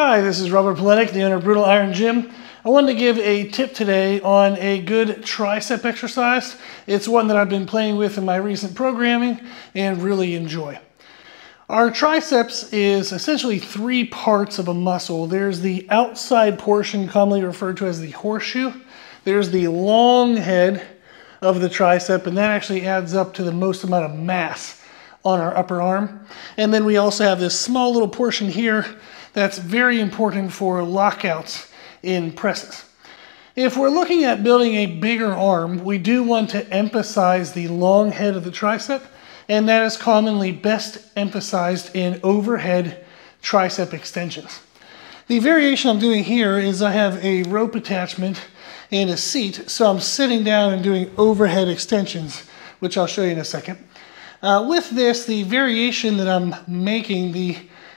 Hi, this is Robert Paletic, the owner of Brutal Iron Gym. I wanted to give a tip today on a good tricep exercise. It's one that I've been playing with in my recent programming and really enjoy. Our triceps is essentially three parts of a muscle. There's the outside portion, commonly referred to as the horseshoe. There's the long head of the tricep, and that actually adds up to the most amount of mass on our upper arm. And then we also have this small little portion here that's very important for lockouts in presses. If we're looking at building a bigger arm, we do want to emphasize the long head of the tricep, and that is commonly best emphasized in overhead tricep extensions. The variation I'm doing here is I have a rope attachment and a seat, so I'm sitting down and doing overhead extensions, which I'll show you in a second. With this, the variation that I'm making, the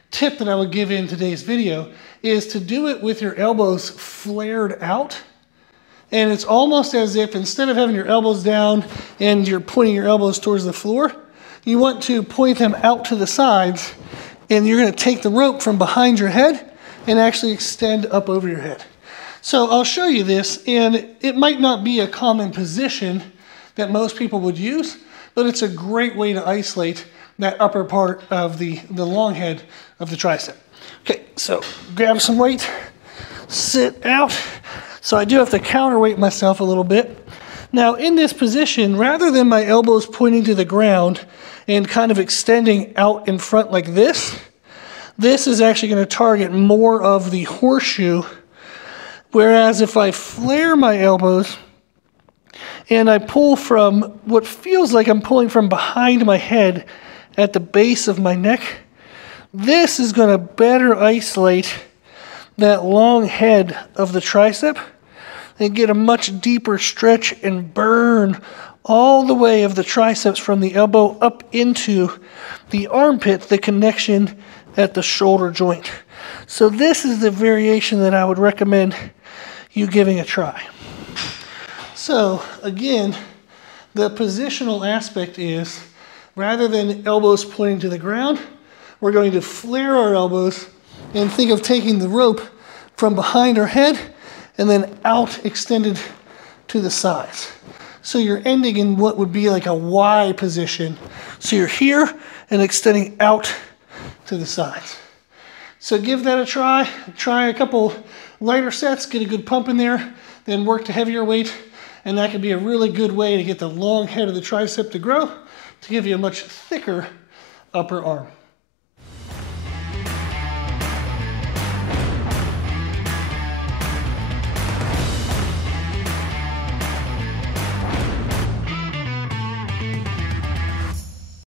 tip that I would give in today's video, is to do it with your elbows flared out. And it's almost as if instead of having your elbows down and you're pointing your elbows towards the floor, you want to point them out to the sides, and you're going to take the rope from behind your head and actually extend up over your head. So I'll show you this, and it might not be a common position that most people would use, but it's a great way to isolate that upper part of the long head of the tricep. Okay, so grab some weight, sit out. So I do have to counterweight myself a little bit. Now in this position, rather than my elbows pointing to the ground and kind of extending out in front like this is actually going to target more of the horseshoe. Whereas if I flare my elbows and I pull from what feels like I'm pulling from behind my head at the base of my neck, this is going to better isolate that long head of the tricep and get a much deeper stretch and burn all the way of the triceps from the elbow up into the armpit, the connection at the shoulder joint. So this is the variation that I would recommend you giving a try. So again, the positional aspect is, rather than elbows pointing to the ground, we're going to flare our elbows and think of taking the rope from behind our head and then out extended to the sides. So you're ending in what would be like a Y position. So you're here and extending out to the sides. So give that a try. Try a couple lighter sets, get a good pump in there, then work to heavier weight, and that can be a really good way to get the long head of the tricep to grow, to give you a much thicker upper arm.